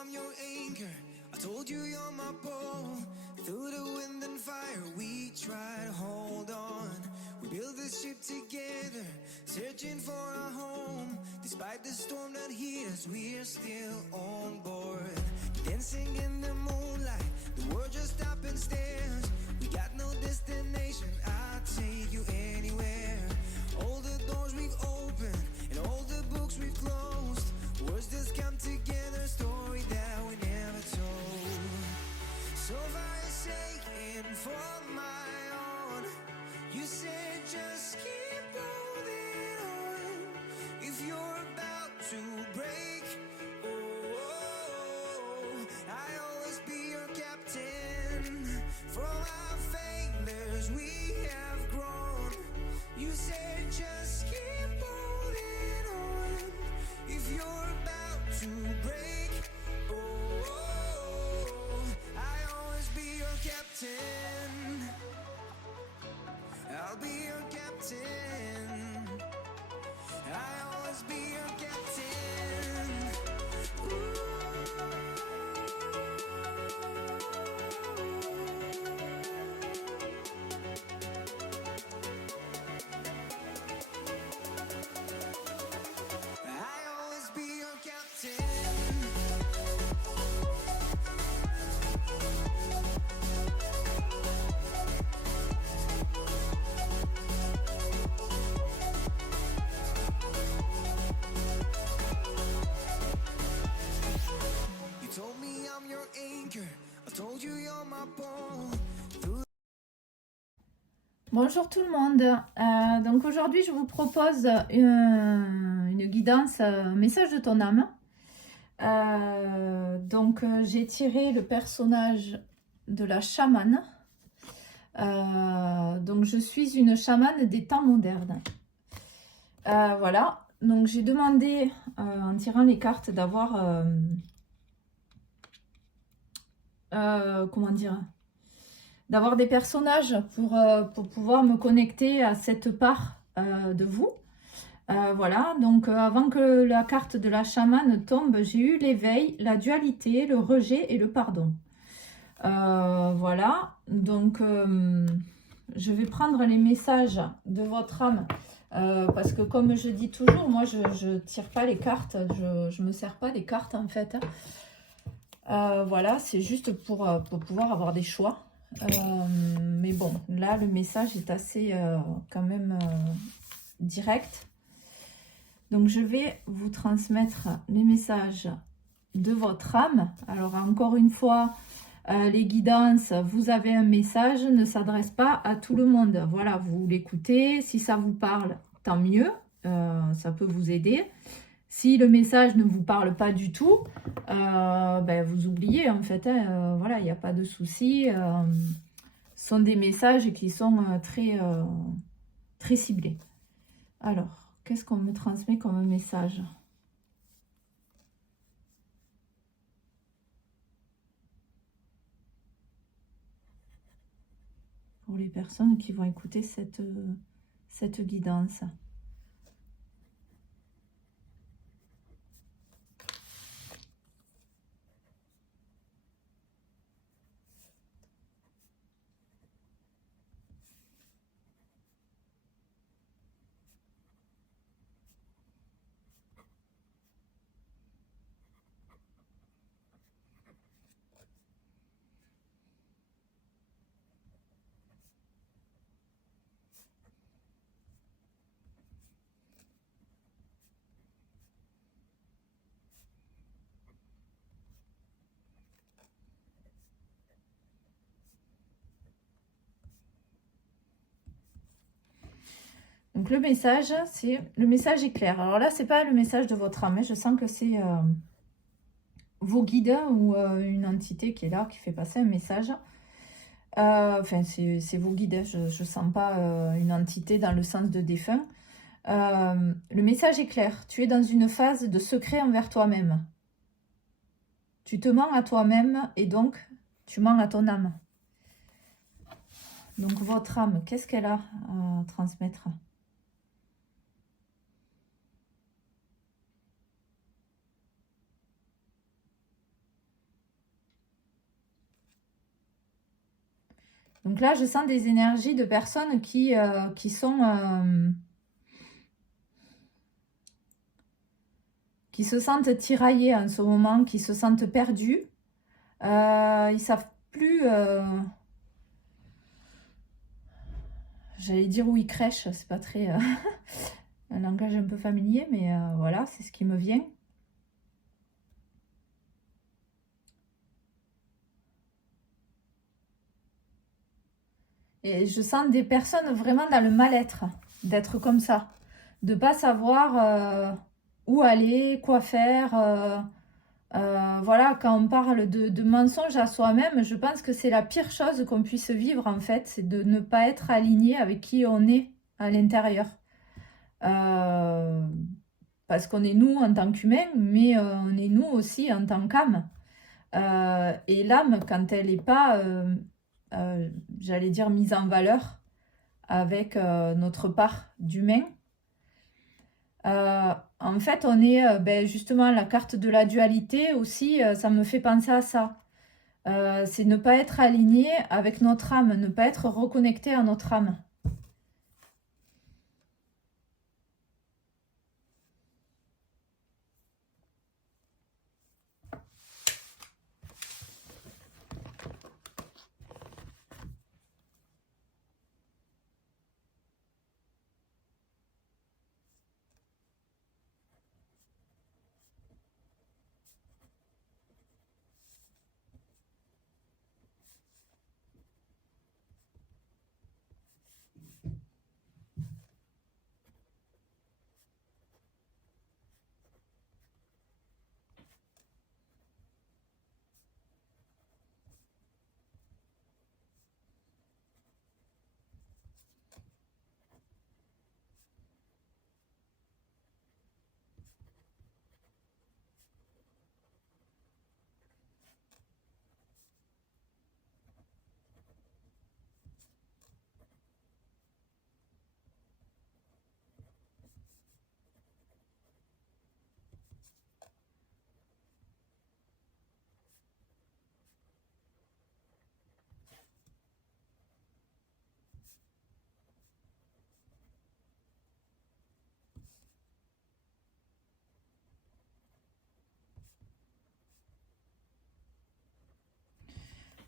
I'm your anchor. I told you you're my pole. Through the wind and fire, we try to hold on. We build this ship together, searching for a home. Despite the storm that hit us, we're still on board. Dancing in the moonlight, the world just stopped and stares. We got no destination, I'll take you anywhere. All the doors we've opened and all the books we've closed. Words just come together, story that we never told. So far you're shaking for my own. You said just keep holding on. If you're about to break, oh, I'll always be your captain. From our failures we have grown. You said just keep holding on. If you're about to break, oh, I'll always be your captain. I'll be your captain. I'll always be your captain. Ooh. I'll always be your captain. You told me I'm your anchor. I told you you're my pole. Bonjour tout le monde, donc aujourd'hui je vous propose une guidance, un message de ton âme. J'ai tiré le personnage de la chamane. Donc je suis une chamane des temps modernes. Voilà, donc j'ai demandé en tirant les cartes d'avoir comment dire, d'avoir des personnages pour pouvoir me connecter à cette part de vous. Voilà, donc avant que la carte de la chamane tombe, j'ai eu l'éveil, la dualité, le rejet et le pardon. Voilà, donc je vais prendre les messages de votre âme parce que comme je dis toujours, moi je tire pas les cartes, je me sers pas des cartes en fait. Voilà, c'est juste pour pouvoir avoir des choix. Mais bon, là le message est assez quand même direct. Donc je vais vous transmettre les messages de votre âme. Alors encore une fois, les guidances, vous avez un message, ne s'adresse pas à tout le monde. Voilà, vous l'écoutez, si ça vous parle, tant mieux, ça peut vous aider. Si le message ne vous parle pas du tout, vous oubliez en fait. Voilà, il n'y a pas de souci. Ce sont des messages qui sont très ciblés. Alors, qu'est-ce qu'on me transmet comme message ? Pour les personnes qui vont écouter cette guidance. Donc le message est clair. Alors là, c'est pas le message de votre âme. Je sens que c'est vos guides ou une entité qui est là, qui fait passer un message. Enfin, c'est vos guides. Je ne sens pas une entité dans le sens de défunt. Le message est clair. Tu es dans une phase de secret envers toi-même. Tu te mens à toi-même et donc tu mens à ton âme. Donc votre âme, qu'est-ce qu'elle a à transmettre ? Donc là, je sens des énergies de personnes qui se sentent tiraillées en ce moment, qui se sentent perdues. Ils savent plus... J'allais dire où ils crèchent, c'est pas très... un langage un peu familier, mais voilà, c'est ce qui me vient. Et je sens des personnes vraiment dans le mal-être, d'être comme ça, de pas savoir où aller, quoi faire. Voilà, quand on parle de mensonge à soi-même, je pense que c'est la pire chose qu'on puisse vivre en fait, c'est de ne pas être aligné avec qui on est à l'intérieur. Parce qu'on est nous en tant qu'humain, mais on est nous aussi en tant qu'âme. Et l'âme, quand elle n'est pas, j'allais dire, mise en valeur avec notre part d'humain, en fait, on est justement la carte de la dualité aussi, ça me fait penser à ça. C'est ne pas être aligné avec notre âme, ne pas être reconnecté à notre âme.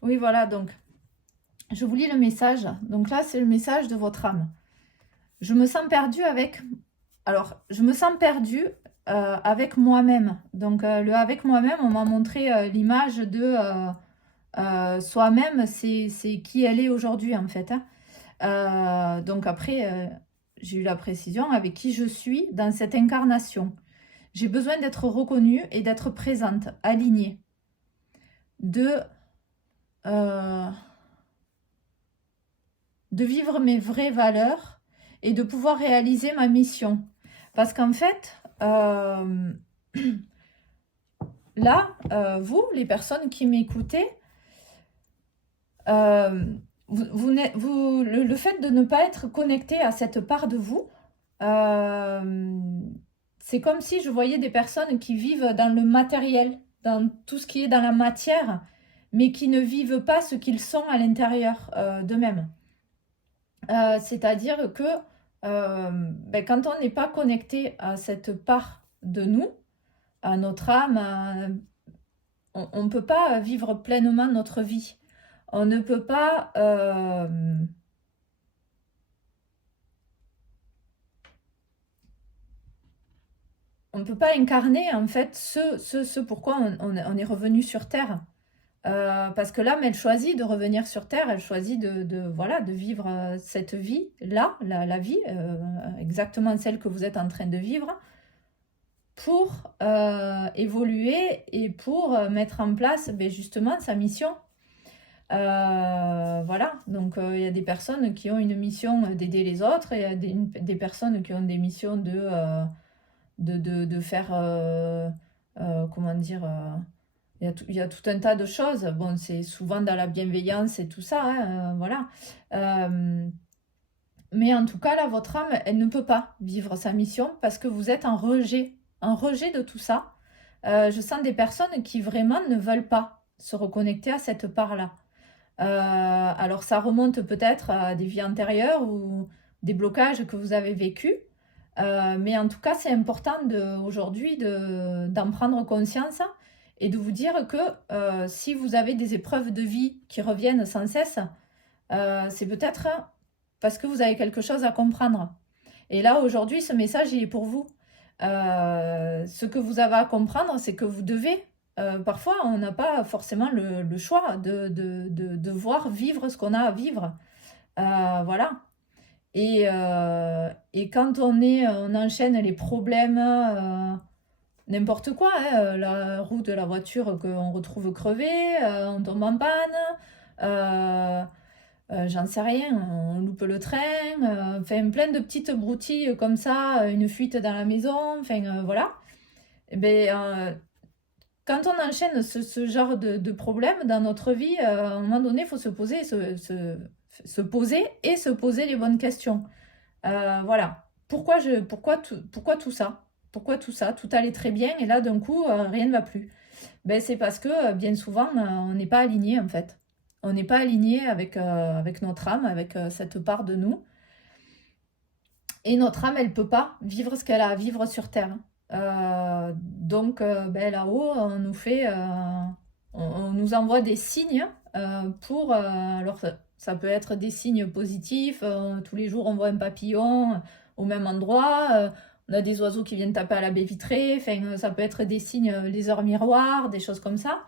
Oui, voilà, donc, je vous lis le message. Donc là, c'est le message de votre âme. Je me sens perdue avec... Alors, je me sens perdue avec moi-même. Donc, le avec moi-même, on m'a montré l'image de soi-même, c'est qui elle est aujourd'hui, en fait. Hein. Donc après, j'ai eu la précision avec qui je suis dans cette incarnation. J'ai besoin d'être reconnue et d'être présente, alignée. De vivre mes vraies valeurs et de pouvoir réaliser ma mission. Parce qu'en fait, là, vous, les personnes qui m'écoutez, le fait de ne pas être connecté à cette part de vous, c'est comme si je voyais des personnes qui vivent dans le matériel, dans tout ce qui est dans la matière, mais qui ne vivent pas ce qu'ils sont à l'intérieur d'eux-mêmes. C'est-à-dire que quand on n'est pas connecté à cette part de nous, à notre âme, on ne peut pas vivre pleinement notre vie. On ne peut pas... on ne peut pas incarner en fait ce pourquoi on est revenu sur Terre. Parce que l'âme, elle choisit de revenir sur Terre, elle choisit de vivre cette vie-là, la vie, exactement celle que vous êtes en train de vivre, pour évoluer et pour mettre en place justement sa mission. Voilà, donc il y a des personnes qui ont une mission d'aider les autres, et il y a des personnes qui ont des missions de faire, comment dire... il y a tout un tas de choses. Bon, c'est souvent dans la bienveillance et tout ça, hein, voilà. Mais en tout cas, là, votre âme, elle ne peut pas vivre sa mission parce que vous êtes en rejet de tout ça. Je sens des personnes qui vraiment ne veulent pas se reconnecter à cette part-là. Alors ça remonte peut-être à des vies antérieures ou des blocages que vous avez vécus. Mais en tout cas, c'est important aujourd'hui d'en prendre conscience et de vous dire que si vous avez des épreuves de vie qui reviennent sans cesse, c'est peut-être parce que vous avez quelque chose à comprendre. Et là, aujourd'hui, ce message, il est pour vous. Ce que vous avez à comprendre, c'est que vous devez, parfois, on n'a pas forcément le choix de devoir vivre ce qu'on a à vivre. Voilà. Et quand on enchaîne les problèmes, n'importe quoi, hein, la roue de la voiture qu'on retrouve crevée, on tombe en panne, j'en sais rien, on loupe le train, enfin plein de petites broutilles comme ça, une fuite dans la maison, enfin voilà. Et ben, quand on enchaîne ce genre de problèmes dans notre vie, à un moment donné, il faut se poser, se poser et se poser les bonnes questions. Voilà. Pourquoi tout ça? Pourquoi tout ça? Tout allait très bien et là, d'un coup, rien ne va plus. Ben, c'est parce que bien souvent, on n'est pas aligné en fait. On n'est pas aligné avec notre âme, avec cette part de nous. Et notre âme, elle ne peut pas vivre ce qu'elle a à vivre sur Terre. Donc, ben, là-haut, on nous envoie des signes alors, ça peut être des signes positifs. Tous les jours, on voit un papillon au même endroit. On a des oiseaux qui viennent taper à la baie vitrée. Enfin, ça peut être des signes, les heures miroirs, des choses comme ça.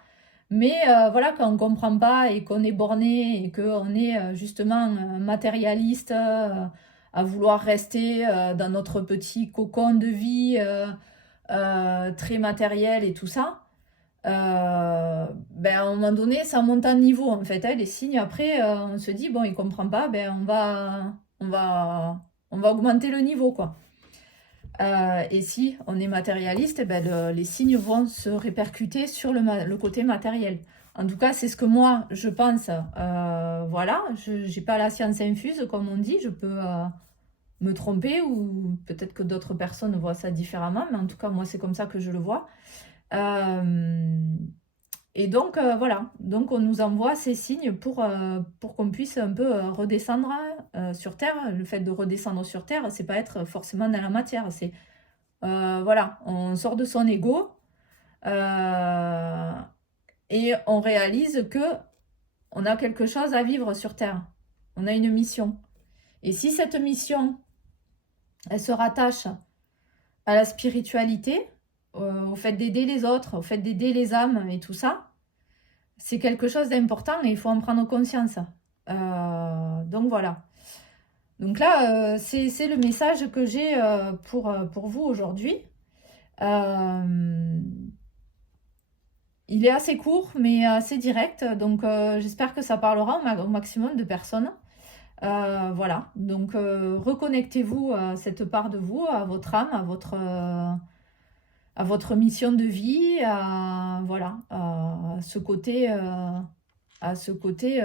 Mais voilà, quand on ne comprend pas et qu'on est borné et qu'on est justement matérialiste, à vouloir rester dans notre petit cocon de vie très matériel et tout ça, ben, à un moment donné, ça monte en niveau en fait. Hein, les signes, après, on se dit, bon, il ne comprend pas, ben, on va augmenter le niveau, quoi. Et si on est matérialiste, eh ben les signes vont se répercuter sur le côté matériel. En tout cas, c'est ce que moi, je pense. Voilà, je n'ai pas la science infuse, comme on dit. Je peux me tromper ou peut-être que d'autres personnes voient ça différemment. Mais en tout cas, moi, c'est comme ça que je le vois. Et donc, voilà. Donc, on nous envoie ces signes pour qu'on puisse un peu redescendre sur Terre. Le fait de redescendre sur Terre, c'est pas être forcément dans la matière. C'est, voilà, on sort de son ego et on réalise que on a quelque chose à vivre sur Terre. On a une mission. Et si cette mission, elle se rattache à la spiritualité, au fait d'aider les autres, au fait d'aider les âmes et tout ça, c'est quelque chose d'important et il faut en prendre conscience. Donc voilà. Donc là, c'est le message que j'ai pour vous aujourd'hui. Il est assez court, mais assez direct. Donc j'espère que ça parlera au maximum de personnes. Voilà. Donc reconnectez-vous à cette part de vous, à votre âme, à votre mission de vie, voilà, à ce côté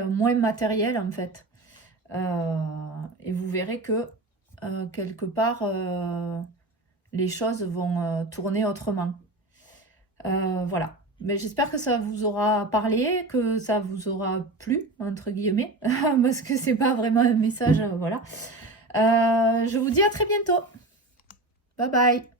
moins matériel en fait. Et vous verrez que quelque part les choses vont tourner autrement. Voilà. Mais j'espère que ça vous aura parlé, que ça vous aura plu, entre guillemets, parce que c'est pas vraiment un message, voilà. Je vous dis à très bientôt. Bye bye.